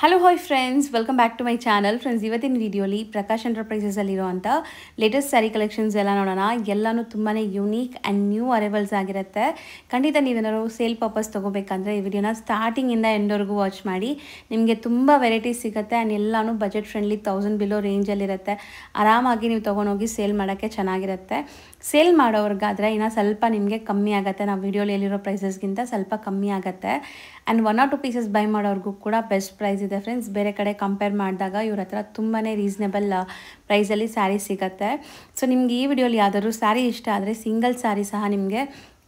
Hello hi friends, welcome back to my channel. Friends, ಇವತ್ತಿನ ವಿಡಿಯೋಲಿ ಪ್ರಕಾಶ್ ಎಂಟರ್ಪ್ರೈಸಸಲ್ಲಿರುವಂಥ ಲೇಟೆಸ್ಟ್ ಸ್ಯಾರಿ ಕಲೆಕ್ಷನ್ಸ್ ಎಲ್ಲ ನೋಡೋಣ. ಎಲ್ಲನೂ ತುಂಬಾ ಯೂನೀಕ್ ಆ್ಯಂಡ್ ನ್ಯೂ ಅರೈವಲ್ಸ್ ಆಗಿರುತ್ತೆ. ಖಂಡಿತ ನೀವೇನಾದ್ರು ಸೇಲ್ ಪರ್ಪಸ್ ತೊಗೋಬೇಕಂದ್ರೆ ಈ ವಿಡಿಯೋನ ಸ್ಟಾರ್ಟಿಂಗಿಂದ ಎಂಡ್ವರೆಗೂ ವಾಚ್ ಮಾಡಿ. ನಿಮಗೆ ತುಂಬ ವೆರೈಟೀಸ್ ಸಿಗುತ್ತೆ ಆ್ಯಂಡ್ ಎಲ್ಲನೂ ಬಜೆಟ್ ಫ್ರೆಂಡ್ಲಿ 1000 ಬಿಲೋ ರೇಂಜಲ್ಲಿರುತ್ತೆ. ಆರಾಮಾಗಿ ನೀವು ತೊಗೊಂಡೋಗಿ ಸೇಲ್ ಮಾಡೋಕ್ಕೆ ಚೆನ್ನಾಗಿರುತ್ತೆ. ಸೇಲ್ ಮಾಡೋರ್ಗಾದರೆ ಇನ್ನೂ ಸ್ವಲ್ಪ ನಿಮಗೆ ಕಮ್ಮಿ ಆಗುತ್ತೆ. ನಾವು ವಿಡಿಯೋಲಿ ಹೇಳಿರೋ ಪ್ರೈಸಸ್ಗಿಂತ ಸ್ವಲ್ಪ ಕಮ್ಮಿ ಆಗುತ್ತೆ. ಆ್ಯಂಡ್ 1 or 2 ಪೀಸಸ್ ಬೈ ಮಾಡೋರ್ಗೂ ಕೂಡ ಬೆಸ್ಟ್ ಪ್ರೈಸ್ ಇದೆ ಫ್ರೆಂಡ್ಸ್. ಬೇರೆ ಕಡೆ ಕಂಪೇರ್ ಮಾಡಿದಾಗ ಇವ್ರ ಹತ್ರ ತುಂಬಾ ರೀಸನೇಬಲ್ ಪ್ರೈಸಲ್ಲಿ ಸ್ಯಾರಿ ಸಿಗುತ್ತೆ. ಸೊ ನಿಮ್ಗೆ ಈ ವಿಡಿಯೋಲಿ ಯಾವ್ದಾದ್ರು ಸ್ಯಾರಿ ಇಷ್ಟ ಆದರೆ ಸಿಂಗಲ್ ಸ್ಯಾರಿ ಸಹ ನಿಮಗೆ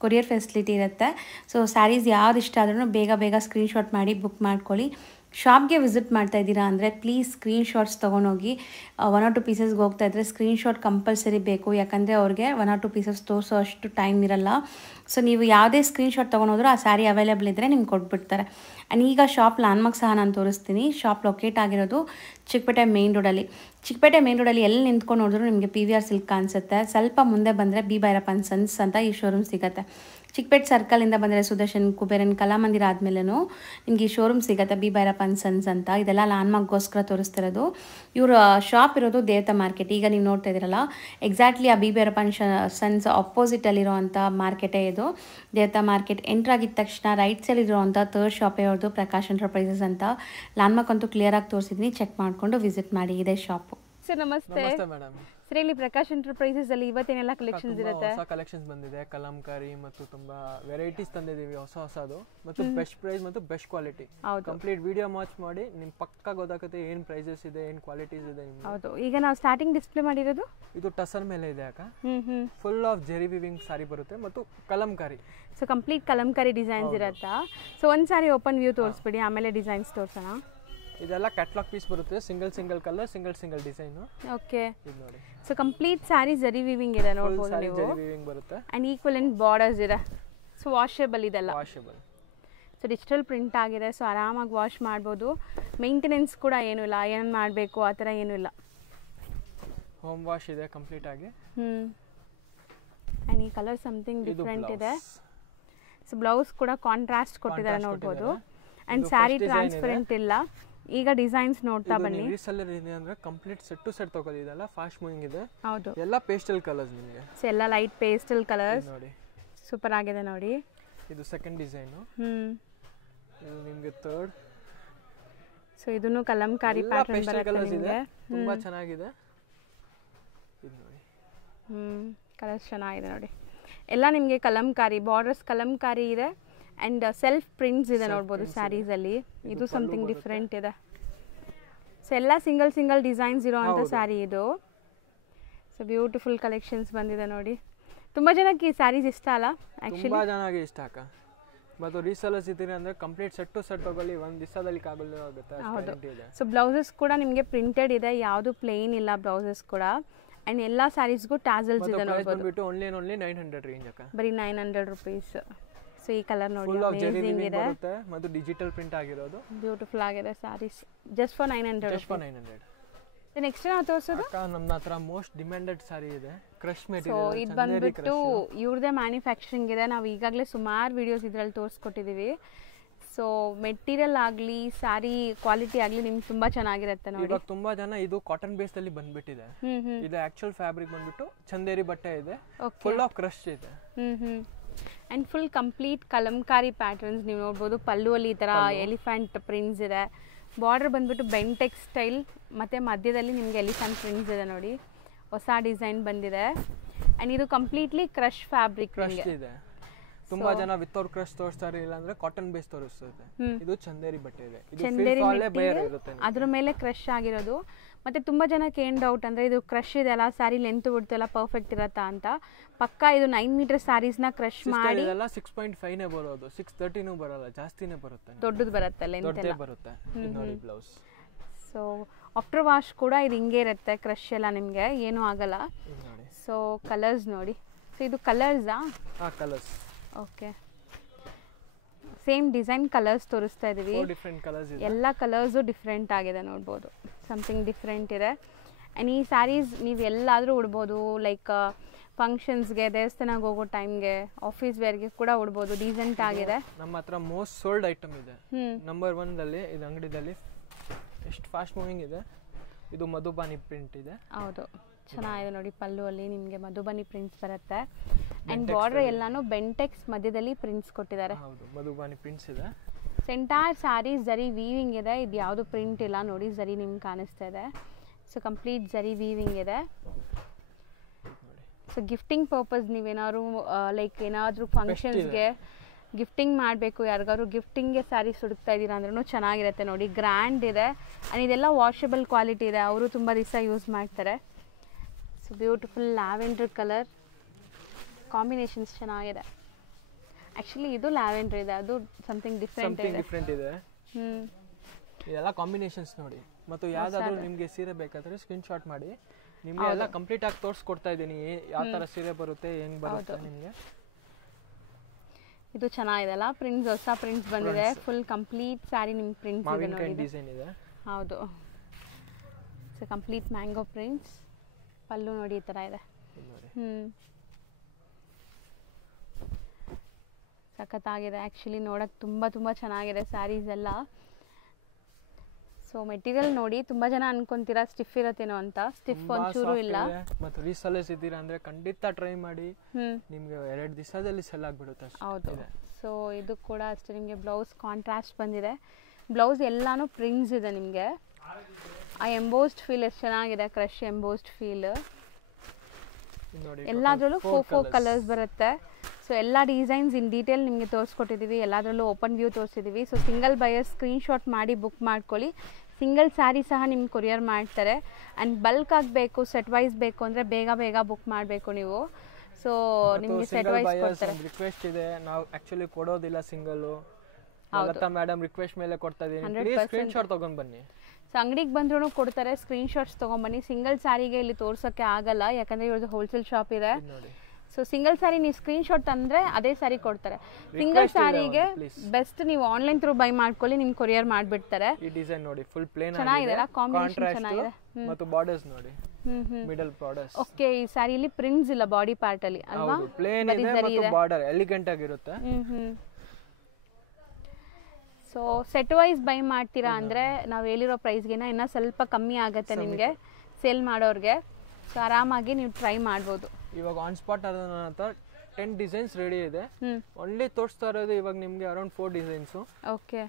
ಕೊರಿಯರ್ ಫೆಸಿಲಿಟಿ ಇರುತ್ತೆ. ಸೊ ಸ್ಯಾರೀಸ್ ಯಾವ್ದು ಇಷ್ಟ ಆದ್ರೂ ಬೇಗ ಸ್ಕ್ರೀನ್ಶಾಟ್ ಮಾಡಿ ಬುಕ್ ಮಾಡ್ಕೊಳ್ಳಿ. ಶಾಪ್ಗೆ ವಿಸಿಟ್ ಮಾಡ್ತಾ ಇದ್ದೀರಾ ಅಂದರೆ ಪ್ಲೀಸ್ ಸ್ಕ್ರೀನ್ಶಾಟ್ಸ್ ತೊಗೊಂಡೋಗಿ. 1 or 2 ಪೀಸಸ್ಗೆ ಹೋಗ್ತಾ ಇದ್ದರೆ ಸ್ಕ್ರೀನ್ಶಾಟ್ ಕಂಪಲ್ಸರಿ ಬೇಕು, ಯಾಕಂದರೆ ಅವ್ರಿಗೆ 1 or 2 ಪೀಸಸ್ ತೋರಿಸೋ ಅಷ್ಟು ಟೈಮ್ ಇರಲ್ಲ. ಸೊ ನೀವು ಯಾವುದೇ ಸ್ಕ್ರೀನ್ಶಾಟ್ ತೊಗೊಂಡೋದ್ರೂ ಆ ಸ್ಯಾರಿ ಅವೈಲೇಬಲ್ ಇದ್ದರೆ ನಿಮ್ಗೆ ಕೊಟ್ಬಿಡ್ತಾರೆ. ಆ್ಯಂಡ್ ಈಗ ಶಾಪ್ ಲ್ಯಾಂಡ್ಮಾರ್ಕ್ ಸಹ ನಾನು ತೋರಿಸ್ತೀನಿ. ಶಾಪ್ ಲೊಕೇಟ್ ಆಗಿರೋದು ಚಿಕ್ಕಪೇಟೆ ಮೇನ್ ರೋಡಲ್ಲಿ. ಚಿಕ್ಕಪೇಟೆ ಮೇನ್ ರೋಡಲ್ಲಿ ಎಲ್ಲಿ ನಿಂತ್ಕೊಂಡು ನೋಡಿದ್ರು ನಿಮಗೆ PVR ಸಿಲ್ಕ್ ಕಾಣಿಸುತ್ತೆ. ಸ್ವಲ್ಪ ಮುಂದೆ ಬಂದರೆ ಬಿ ಭೈರಪ್ಪ ಅಂಡ್ ಸನ್ಸ್ ಅಂತ ಈ ಶೋರೂಮ್ ಸಿಗುತ್ತೆ. ಚಿಕ್ಕಪೇಟೆ ಸರ್ಕಲಿಂದ ಬಂದರೆ ಸುದರ್ಶನ್ ಕುಬೇರನ್ ಕಲಾಮಂದಿರ ಆದಮೇಲೂ ನಿಮಗೆ ಈ ಶೋರೂಮ್ ಸಿಗುತ್ತೆ, ಬಿ ಭೈರಪ್ಪ ಅಂಡ್ ಸನ್ಸ್ ಅಂತ. ಇದೆಲ್ಲ ಲ್ಯಾಂಡ್ಮಾರ್ಕ್ಗೋಸ್ಕರ ತೋರಿಸ್ತಿರೋದು. ಇವರು ಶಾಪ್ ಇರೋದು ದೇವತಾ ಮಾರ್ಕೆಟ್. ಈಗ ನೀವು ನೋಡ್ತಾ ಇದ್ದೀರಲ್ಲ, ಎಕ್ಸಾಕ್ಟ್ಲಿ ಆ ಬಿ ಭೈರಪ್ಪ ಅಂಡ್ ಸನ್ಸ್ ಅಪೋಸಿಟಲ್ಲಿರೋವಂಥ ಮಾರ್ಕೆಟೇ ಇದು. ದೇವತಾ ಮಾರ್ಕೆಟ್ ಎಂಟ್ರ್ ಆಗಿದ ತಕ್ಷಣ ರೈಟ್ ಸೈಡ್ ಇರೋವಂಥ ಥರ್ಡ್ ಶಾಪೇ ಅವ್ರದ್ದು, ಪ್ರಕಾಶ್ ಎಂಟರ್ಪ್ರೈಸಸ್ ಅಂತ. ಲ್ಯಾಂಡ್ಮಾರ್ಕ್ ಅಂತೂ ಕ್ಲಿಯರಾಗಿ ತೋರಿಸಿದ್ದೀನಿ, ಚೆಕ್ ಮಾಡಿಕೊಂಡು ವಿಸಿಟ್ ಮಾಡಿ. ಇದೇ ಶಾಪು. ಸರ್ ನಮಸ್ತೆ. ಮೇಡಮ್, ಸರ್ ಇಲ್ಲಿ ಪ್ರಕಾಶ್ ಎಂಟರ್ಪ್ರೈಸಸ್ ಅಲ್ಲಿ ಇವತ್ತೇನೆಲ್ಲ ಕಲೆಕ್ಷನ್ಸ್ ಇರುತ್ತೆ? ಹೊಸ ಕಲೆಕ್ಷನ್ಸ್ ಬಂದಿದೆ, ಕಲಂಕಾರಿ ಮತ್ತು ತುಂಬಾ ವೆರೈಟೀಸ್ ತಂದಿದ್ದೀವಿ ಹೊಸದು ಮತ್ತು ಬೆಸ್ಟ್ ಪ್ರೈಸ್ ಮತ್ತು best quality. Complete video watch ಮಾಡಿ ನಿಮ್ ಪಕ್ಕ ಗೊತ್ತಾಗುತ್ತೆ ಏನ್ ಪ್ರೈಸಸ್ ಇದೆ, ಏನ್ ಕ್ವಾಲಿಟೀಸ್ ಇದೆ ನಿಮ್ಗೆ. ಹೌದು. ಈಗ ನಾವು ಸ್ಟಾರ್ಟಿಂಗ್ ಡಿಸ್ಪ್ಲೇ ಮಾಡಿರೋದು ಇದು ಟಸರ್ ಮೇಲೆ ಇದೆ ಅಕ್ಕ. ಫುಲ್ ಆಫ್ ಜೆರಿ ವಿವಿಂಗ್ ಸಾರಿ ಬರುತ್ತೆ ಮತ್ತು Kalamkari. So complete Kalamkari designs ಇರುತ್ತಾ? ಸೊ ಒಂದ್ ಸಾರಿ ಓಪನ್ ವ್ಯೂ ತೋರಿಸ್ಬಿಡಿ, ಆಮೇಲೆ ಡಿಸೈನ್ಸ್ ತೋರ್ಸೋಣ. ಇದೆಲ್ಲ ಕ್ಯಾಟಲಾಗ್ ಪೀಸ್ ಬರುತ್ತೆ, single colour, single design. Okay. ಇದು ನೋಡಿ, ಸೊ ಕಂಪ್ಲೀಟ್ ಸಾರಿ ಜರಿ ವಿವಿಂಗ್ ಇದೆ, ನೋಡಬಹುದು ನೀವು. ಜೆರಿ ವಿವಿಂಗ್ ಬರುತ್ತೆ ಅಂಡ್ ಈಕ್ವಲೆಂಟ್ ಬಾರ್ಡರ್ಸ್ ಇದೆ. ಸೊ ವಾಷೇಬಲ್ ಇದೆಲ್ಲ. ವಾಷೇಬಲ್. ಸೊ ಡಿಜಿಟಲ್ ಪ್ರಿಂಟ್ ಆಗಿದೆ. ಸೊ ಆರಾಮಾಗಿ ವಾಶ್ ಮಾಡ್ಬೋದು. ಮೇಂಟೆನೆನ್ಸ್ ಕೂಡ ಏನೂ ಇಲ್ಲ, ಏನು ಮಾಡಬೇಕು ಆ ಥರ ಏನೂ ಇಲ್ಲ. ಹೋಮ್ ವಾಶ್ ಇದೆ ಕಂಪ್ಲೀಟ್ ಆಗಿ. ಆ್ಯಂಡ್ ಈ ಕಲರ್ ಸಮಥಿಂಗ್ ಡಿಫ್ರೆಂಟ್ ಇದೆ. ಸೊ ಬ್ಲೌಸ್ ಕೂಡ ಕಾಂಟ್ರಾಸ್ಟ್ ಕೊಟ್ಟಿದ್ದಾರೆ, ನೋಡ್ಬೋದು. ಆ್ಯಂಡ್ ಸ್ಯಾರಿ ಟ್ರಾನ್ಸ್ಪರೆಂಟ್ ಇಲ್ಲ. ಈಗ ಡಿಸೈನ್ಸ್ ನೋಡ್ತಾ ಬನ್ನಿ. ರೀಸೆಲ್ಲರ್ ಇದೆ ಅಂದ್ರೆ ಕಂಪ್ಲೀಟ್ ಸೆಟ್ ಟು ಸೆಟ್ ತಗೊಳ್ಳಿದಲ್ಲ, ಫಾಸ್ಟ್ ಮೂವಿಂಗ್ ಇದೆ. ಹೌದು. ಎಲ್ಲ ಪೇಸ್ಟಲ್ ಕಲರ್ಸ್ ನಿಮಗೆ. ಸೊ ಎಲ್ಲ ಲೈಟ್ ಪೇಸ್ಟಲ್ ಕಲರ್ಸ್ ನೋಡಿ, ಸೂಪರ್ ಆಗಿದೆ ನೋಡಿ. ಇದು ಸೆಕೆಂಡ್ ಡಿಸೈನ್. ಇದು ನಿಮಗೆ ಥರ್ಡ್. ಸೊ ಇದನ್ನು ಕಲಂಕಾರಿ ಪ್ಯಾಟರ್ನ್ ಬರುತ್ತೆ ನಿಮಗೆ. ತುಂಬಾ ಚೆನ್ನಾಗಿದೆ. ಇದು ನೋಡಿ, ಕಲರ್ಸ್ ಚೆನ್ನಾಗಿದೆ ನೋಡಿ. ಎಲ್ಲ ನಿಮಗೆ ಕಲಂಕಾರಿ ಬಾರ್ಡರ್ಸ್ ಕಲಂಕಾರಿ ಇದೆ. ಆ್ಯಂಡ್ ಸೆಲ್ಫ್ ಪ್ರಿಂಟ್ಸ್ ಇದೆ, ನೋಡ್ಬೋದು ಸ್ಯಾರೀಸಲ್ಲಿ. ಇದು ಸಮಥಿಂಗ್ ಡಿಫ್ರೆಂಟ್ ಇದೆ. ಸೊ ಎಲ್ಲ ಸಿಂಗಲ್ ಡಿಸೈನ್ಸ್ ಇರೋವಂಥ ಸ್ಯಾರಿ ಇದು. ಸೊ ಬ್ಯೂಟಿಫುಲ್ ಕಲೆಕ್ಷನ್ಸ್ ಬಂದಿದೆ ನೋಡಿ. ತುಂಬ ಜನಕ್ಕೆ ಈ ಸ್ಯಾರೀಸ್ ಇಷ್ಟ ಅಲ್ಲ? ಆ್ಯಕ್ಚುಲಿ ತುಂಬಾ ಚೆನ್ನಾಗಿ ಇಷ್ಟ ಅಕ್ಕ. ಮತ್ತು ರೀಸೆಲ್ಲರ್ಸ್ ಇದ್ದೀರಿ ಅಂದರೆ ಕಂಪ್ಲೀಟ್ ಸೆಟ್ ಟು ಸೆಟ್ ತಗೊಳ್ಳಿ, ಒಂದು ದಿವಸದಲ್ಲಿ ಆಗುತ್ತೆ. ಹೌದು. ಸೊ ಬ್ಲೌಸಸ್ ಕೂಡ ನಿಮಗೆ ಪ್ರಿಂಟೆಡ್ ಇದೆ, ಯಾವುದು ಪ್ಲೇನ್ ಇಲ್ಲ ಬ್ಲೌಸಸ್ ಕೂಡ. ಆ್ಯಂಡ್ ಎಲ್ಲ ಸ್ಯಾರೀಸ್ಗೂ ಟ್ಯಾಸಲ್ಸ್ ಇದೆ, ನೋಡ್ಬೋದು. ಓನ್ಲಿ 900 ರೇಂಜ್ ಅಕ್ಕ, ಬರೀ 900 rupees. ಸೊ ಈ ಕಲರ್ ನೋಡಿ, ಅಮೇಜಿಂಗ್ ಇದೆ ಮತ್ತು ಡಿಜಿಟಲ್ ಪ್ರಿಂಟ್ ಆಗಿರೋದು. ಬ್ಯೂಟಿಫುಲ್ ಆಗಿದೆ ಸ್ಯಾರೀಸ್. Just for 900. ನೆಕ್ಸ್ಟ್ ನಾವು ತೋರಿಸೋದು ನಮ್ಮ ಹತ್ರ ಮೋಸ್ಟ್ ಡಿಮ್ಯಾಂಡೆಡ್ ಸಾರಿ ಇದೆ, ಕ್ರಶ್ ಮೆಟೀರಿಯಲ್. ಸೊ ಇದು ಬಂದ್ಬಿಟ್ಟು ಇವ್ರದೇ ಮ್ಯಾನುಫ್ಯಾಕ್ಚರಿಂಗ್ ಇದೆ. ನಾವು ಈಗಾಗಲೇ ಸುಮಾರು ವಿಡಿಯೋಸ್ ಇದರಲ್ಲಿ ತೋರಿಸ್ಕೊಟ್ಟಿದ್ದೀವಿ. ಸೊ ಮೆಟೀರಿಯಲ್ ಆಗಲಿ ಸ್ಯಾರಿ ಕ್ವಾಲಿಟಿ ಆಗಲಿ ನಿಮ್ಗೆ ತುಂಬಾ ಚೆನ್ನಾಗಿರುತ್ತೆ ನೋಡಿ. ಇವಾಗ ತುಂಬಾ ಜನ ಇದು ಕಾಟನ್ ಬೇಸ್ ಅಲ್ಲಿ ಬಂದ್ಬಿಟ್ಟಿದೆ. ಇದು ಆಕ್ಚುಯಲ್ ಫ್ಯಾಬ್ರಿಕ್ ಬಂದ್ಬಿಟ್ಟು ಚಂದೇರಿ ಬಟ್ಟೆ ಇದೆ, ಫುಲ್ ಆಫ್ ಕ್ರಶ್ ಇದೆ. And full complete Kalamkari patterns ನೀವು ನೋಡ್ಬೋದು. ಪಲ್ಲುವಲ್ಲಿ ಈ ಥರ ಎಲಿಫೆಂಟ್ ಪ್ರಿಂಟ್ಸ್ ಇದೆ. ಬಾರ್ಡರ್ ಬಂದ್ಬಿಟ್ಟು ಬೆಂಟೆಕ್ಸ್ ಸ್ಟೈಲ್, ಮತ್ತು ಮಧ್ಯದಲ್ಲಿ ನಿಮಗೆ ಎಲಿಫೆಂಟ್ ಪ್ರಿಂಟ್ಸ್ ಇದೆ ನೋಡಿ. ಹೊಸ ಡಿಸೈನ್ ಬಂದಿದೆ. ಆ್ಯಂಡ್ ಇದು ಕಂಪ್ಲೀಟ್ಲಿ ಕ್ರಶ್ ಫ್ಯಾಬ್ರಿಕ್ ಇದೆ. ತುಂಬಾ ಜನ ವಿತೌಟ್ ಕ್ರಶ್ ತೋರಿಸ್ತಾರೆ, ಇಲ್ಲ ಅಂದ್ರೆ ಕಾಟನ್ ಬೇಸ್ ತೋರಿಸುತ್ತೆ. ಇದು ಚಂದೇರಿ ಬಟ್ಟೆ ಇದೆ, ಚಂದೇರಿ ಅದ್ರ ಮೇಲೆ ಕ್ರಶ್ ಆಗಿರೋದು. ಮತ್ತೆ ತುಂಬಾ ಜನಕ್ಕೆ ಏನ್ ಡೌಟ್ ಅಂದ್ರೆ ಇದು ಕ್ರಶ್ ಇದೆಲ್ಲ ಸ್ಯಾರಿ ಲೆಂತ್ ಬಿಡ್ತು ಎಲ್ಲ ಪರ್ಫೆಕ್ಟ್ ಇರತ್ತಾ ಅಂತ. ಪಕ್ಕ ಇದು 9 ಮೀಟರ್ ಸ್ಯಾರೀಸ್ ನ ಕ್ರಶ್ ಮಾಡಿ 6.5 ನೇ ಬರೋದು, 630 ಬರಲ್ಲ, ಜಾಸ್ತಿನೇ ಬರುತ್ತೆ. ದೊಡ್ಡದು ಬರುತ್ತೆ, ಲೆಂತ್ ಎಲ್ಲ ಬರುತ್ತೆ. ನೋಡಿ ಬ್ಲೌಸ್. ಸೊ ಆಫ್ಟರ್ ವಾಶ್ ಕೂಡ ಇದು ಹಿಂಗೆ ಇರುತ್ತೆ, ಕ್ರಶ್ ಎಲ್ಲ ನಿಮಗೆ ಏನೂ ಆಗಲ್ಲ. ಸೊ ಕಲರ್ಸ್ ನೋಡಿ. ಸೊ ಇದು ಕಲರ್ಸಾ? ಹಾ, colours. Okay. Same design colours ತೋರಿಸ್ತಾ ಇದೀವಿ. ಎಲ್ಲ ಕಲರ್ಸು ಡಿಫ್ರೆಂಟ್ ಆಗಿದೆ, ನೋಡ್ಬೋದು. ಸಮಥಿಂಗ್ ಡಿಫ್ರೆಂಟ್ ಇದೆ. ಆ್ಯಂಡ್ ಈ ಸ್ಯಾರೀಸ್ ನೀವು ಎಲ್ಲಾದರೂ ಉಡ್ಬೋದು. ಲೈಕ್ ಫಂಕ್ಷನ್ಸ್ಗೆ, ದೇವಸ್ಥಾನಕ್ಕೆ ಹೋಗೋ ಟೈಮ್ಗೆ, ಆಫೀಸ್ ವೇರ್ಗೆ ಕೂಡ ಉಡ್ಬೋದು. ಡೀಸೆಂಟ್ ಆಗಿದೆ. ನಮ್ಮ ಹತ್ರ ಮೋಸ್ಟ್ ಸೋಲ್ಡ್ ಐಟಮ್ ಇದೆ. ನಂಬರ್ 1 ದಲ್ಲಿ ಇದು ಅಂಗಡಿದಲ್ಲಿ ಎಷ್ಟು ಫಾಸ್ಟ್ ಮೂವಿಂಗ್ ಇದೆ. ಇದು ಮಧುಬಾನಿ ಪ್ರಿಂಟ್ ಇದೆ. ಹೌದು, ಚೆನ್ನಾಗಿದೆ ನೋಡಿ. ಪಲ್ಲು ಅಲ್ಲಿ ನಿಮಗೆ ಮಧುಬನಿ ಪ್ರಿಂಟ್ಸ್ ಬರುತ್ತೆ. ಅಂಡ್ ಬಾರ್ಡರ್ ಎಲ್ಲಾನು ಬೆಂಟೆಕ್ಸ್ ಮಧ್ಯದಲ್ಲಿ ಪ್ರಿಂಟ್ಸ್ ಕೊಟ್ಟಿದ್ದಾರೆ. ಹೌದು, ಮಧುಬಾನಿ ಪ್ರಿಂಟ್ಸ್ ಇದೆ. ಎಂಟೈರ್ ಸ್ಯಾರಿ ಜರಿ ವೀವಿಂಗ್ ಇದೆ. ಇದು ಯಾವುದು ಪ್ರಿಂಟ್ ಇಲ್ಲ ನೋಡಿ, ಜರಿ ನಿಮ್ಗೆ ಕಾಣಿಸ್ತಾ ಇದೆ. ಸೊ ಕಂಪ್ಲೀಟ್ ಜರಿ ವೀವಿಂಗ್ ಇದೆ. ಸೊ ಗಿಫ್ಟಿಂಗ್ ಪರ್ಪಸ್ ನೀವೇನಾದ್ರು ಲೈಕ್ ಏನಾದರೂ ಫಂಕ್ಷನ್ಸ್ಗೆ ಗಿಫ್ಟಿಂಗ್ ಮಾಡಬೇಕು, ಯಾರಿಗಾದ್ರು ಗಿಫ್ಟಿಂಗ್ಗೆ ಸ್ಯಾರಿ ಸುಡುತ್ತಾ ಇದ್ದೀರಾ ಅಂದ್ರೂ ಚೆನ್ನಾಗಿರುತ್ತೆ ನೋಡಿ. ಗ್ರ್ಯಾಂಡ್ ಇದೆ ಆ್ಯಂಡ್ ಇದೆಲ್ಲ ವಾಷಬಲ್ ಕ್ವಾಲಿಟಿ ಇದೆ. ಅವರು ತುಂಬ ದಿವಸ ಯೂಸ್ ಮಾಡ್ತಾರೆ. So beautiful lavender colour combinations ಚೆನ್ನಾಗಿದೆ. ಆ್ಯಕ್ಚುಲಿ ಇದು ಲ್ಯಾವೆಂಡರ್ ಇದೆ, ಅದು ಸಮಥಿಂಗ್ ಡಿಫ್ರೆಂಟ್ ಇದೆ. ಇದೆಲ್ಲ ಕಾಂಬಿನೇಷನ್ಸ್ ನೋಡಿ. ಮತ್ತು ಯಾವ್ದಾದ್ರು ನಿಮಗೆ ಸೀರೆ ಬೇಕಾದ್ರೆ ಸ್ಕ್ರೀನ್ ಶಾಟ್ ಮಾಡಿ, ನಿಮಗೆ ಎಲ್ಲ ಕಂಪ್ಲೀಟ್ ಆಗಿ ತೋರಿಸ್ಕೊಡ್ತಾ ಇದ್ದೀನಿ ಯಾವ ಥರ ಸೀರೆ ಬರುತ್ತೆ, ಹೆಂಗ್ ಬರುತ್ತೆ ನಿಮಗೆ. ಇದು ಚೆನ್ನಾಗಿದೆ ಅಲ್ಲ, ಪ್ರಿಂಟ್ಸ್ ಹೊಸ ಪ್ರಿಂಟ್ಸ್ ಬಂದಿದೆ. ಫುಲ್ ಕಂಪ್ಲೀಟ್ ಸ್ಯಾರಿ ನಿಮ್ಗೆ ಪ್ರಿಂಟ್ಸ್ ಇದೆ ನೋಡಿ. ಡಿಸೈನ್ ಇದೆ. ಹೌದು, ಸೊ ಕಂಪ್ಲೀಟ್ ಮ್ಯಾಂಗೋ ಪ್ರಿಂಟ್ಸ್. ಪಲ್ಲು ನೋಡಿ ಈ ಥರ ಇದೆ. ಸಖತ್ತಾಗಿದೆ ಆ್ಯಕ್ಚುಲಿ, ನೋಡೋಕ್ಕೆ ತುಂಬ ಚೆನ್ನಾಗಿದೆ ಸ್ಯಾರೀಸ್ ಎಲ್ಲ. ಸೊ ಮೆಟೀರಿಯಲ್ ನೋಡಿ, ತುಂಬ ಜನ ಅನ್ಕೊಂತೀರಾ ಸ್ಟಿಫ್ ಇರತ್ತೇನೋ ಅಂತ. ಸ್ಟಿಫ್ ಒಂಚೂರು ಇಲ್ಲ. ಮತ್ತು ರೀಸೆಲ್ಲರ್ಸ್ ಇದ್ದೀರಾ ಅಂದರೆ ಖಂಡಿತ ಟ್ರೈ ಮಾಡಿ, ನಿಮಗೆ 2 ದಿವಸದಲ್ಲಿ ಸೆಲ್ ಆಗಿಬಿಡುತ್ತೆ. ಹೌದು. ಸೊ ಇದು ಕೂಡ ಅಷ್ಟೇ, ನಿಮಗೆ ಬ್ಲೌಸ್ ಕಾಂಟ್ರಾಸ್ಟ್ ಬಂದಿದೆ. ಬ್ಲೌಸ್ ಎಲ್ಲಾನು ಪ್ರಿಂಟ್ಸ್ ಇದೆ ನಿಮಗೆ. ಆ ಎಂಬೋಸ್ಡ್ ಫೀಲ್ ಎಷ್ಟು ಚೆನ್ನಾಗಿದೆ, ಕ್ರಶ್ ಎಂಬೋಸ್ಡ್ ಫೀಲ್. ಎಲ್ಲದರಲ್ಲೂ 4 ಕಲರ್ಸ್ ಬರುತ್ತೆ. ಸೊ ಎಲ್ಲ ಡಿಸೈನ್ಸ್ ಇನ್ ಡೀಟೇಲ್ ನಿಮಗೆ ತೋರಿಸ್ಕೊಟ್ಟಿದ್ದೀವಿ. ಎಲ್ಲದರಲ್ಲೂ ಓಪನ್ ವ್ಯೂ ತೋರಿಸಿದ್ದೀವಿ. ಸೊ ಸಿಂಗಲ್ ಬಯರ್ ಸ್ಕ್ರೀನ್ಶಾಟ್ ಮಾಡಿ ಬುಕ್ ಮಾಡ್ಕೊಳ್ಳಿ. ಸಿಂಗಲ್ ಸ್ಯಾರಿ ಸಹ ನಿಮ್ಗೆ ಕೊರಿಯರ್ ಮಾಡ್ತಾರೆ. ಆ್ಯಂಡ್ ಬಲ್ಕ್ ಆಗಬೇಕು, ಸೆಟ್ ವೈಸ್ ಬೇಕು ಅಂದರೆ ಬೇಗ ಬುಕ್ ಮಾಡಬೇಕು ನೀವು. ಸೊ ನಿಮಗೆ ಸೆಟ್ ವೈಸ್ ಕೊಡ್ತಾರೆ. ರಿಕ್ವೆಸ್ಟ್ ಇದೆ, ನಾವು ಆ್ಯಕ್ಚುಲಿ ಕೊಡೋದಿಲ್ಲ ಸಿಂಗಲ್ಲು. ಲತಾ ಮೇಡಮ್ ರಿಕ್ವೆಸ್ಟ್ ಮೇಲೆ ಕೊಡ್ತಾ ಇದ್ದೀನಿ, ಸ್ಕ್ರೀನ್ಶಾಟ್ ತೊಗೊಂಡು ಬನ್ನಿ. ಸೊ ಅಂಗಡಿಗೆ ಬಂದ್ರೂ ಕೊಡ್ತಾರೆ, ಸ್ಕ್ರೀನ್ಶಾಟ್ಸ್ ತೊಗೊಂಬನ್ನಿ. ಸಿಂಗಲ್ ಸ್ಯಾರಿಗೆ ಇಲ್ಲಿ ತೋರ್ಸೋಕ್ಕೆ ಆಗಲ್ಲ, ಯಾಕಂದರೆ ಇವ್ರದ್ದು ಹೋಲ್ಸೇಲ್ ಶಾಪ್ ಇದೆ. ಸೊ ಸಿಂಗಲ್ ಸ್ಯಾರಿ ನೀವು ಸ್ಕ್ರೀನ್ಶಾಟ್ ತಂದರೆ ಅದೇ ಸ್ಯಾರಿ ಕೊಡ್ತಾರೆ. ಸಿಂಗಲ್ ಸ್ಯಾರಿಗೆ ಬೆಸ್ಟ್ ನೀವು ಆನ್ಲೈನ್ ಥ್ರೂ ಬೈ ಮಾಡ್ಕೊಳ್ಳಿ, ನಿಮ್ಗೆ ಕೊರಿಯರ್ ಮಾಡಿಬಿಡ್ತಾರೆ. ಈ ಡಿಸೈನ್ ನೋಡಿ, ಫುಲ್ ಪ್ಲೇನ್ ಚೆನ್ನಾಗಿದೆ, ಕಾಂಬಿನೇಷನ್ ಚೆನ್ನಾಗಿದೆ. ಮತ್ತು ಬಾರ್ಡರ್ಸ್ ನೋಡಿ, ಮಿಡಲ್ ಬಾರ್ಡರ್ಸ್. ಓಕೆ, ಈ ಸ್ಯಾರಿಲಿ ಪ್ರಿಂಟ್ಸ್ ಇಲ್ಲ ಬಾಡಿ ಪಾರ್ಟ್ ಅಲ್ಲಿ ಅಲ್ವಾ? ಪ್ಲೇನ್ ಇದೆ ಮತ್ತು ಬಾರ್ಡರ್ ಎಲಿಗೆಂಟ್ ಆಗಿರುತ್ತೆ. ಸೊ ಸೆಟ್ ವೈಸ್ ಬೈ ಮಾಡ್ತೀರಾ ಅಂದರೆ ನಾವು ಹೇಳಿರೋ ಪ್ರೈಸ್ಗಿನ ಇನ್ನೂ ಸ್ವಲ್ಪ ಕಮ್ಮಿ ಆಗುತ್ತೆ ನಿಮಗೆ ಸೇಲ್ ಮಾಡೋರಿಗೆ. ಸೊ ಆರಾಮಾಗಿ ನೀವು ಟ್ರೈ ಮಾಡ್ಬೋದು. ಇವಾಗ ಆನ್ ಸ್ಪಾಟ್ ಅದ ನನ್ನ ಹತ್ರ 10 ಡಿಸೈನ್ಸ್ ರೆಡಿ ಇದೆ. ಒನ್ಲಿ ತೋರಿಸ್ತಾ ಇರೋದು ಇವಾಗ ನಿಮಗೆ ಅರೌಂಡ್ 4 ಡಿಸೈನ್ಸು. ಓಕೆ,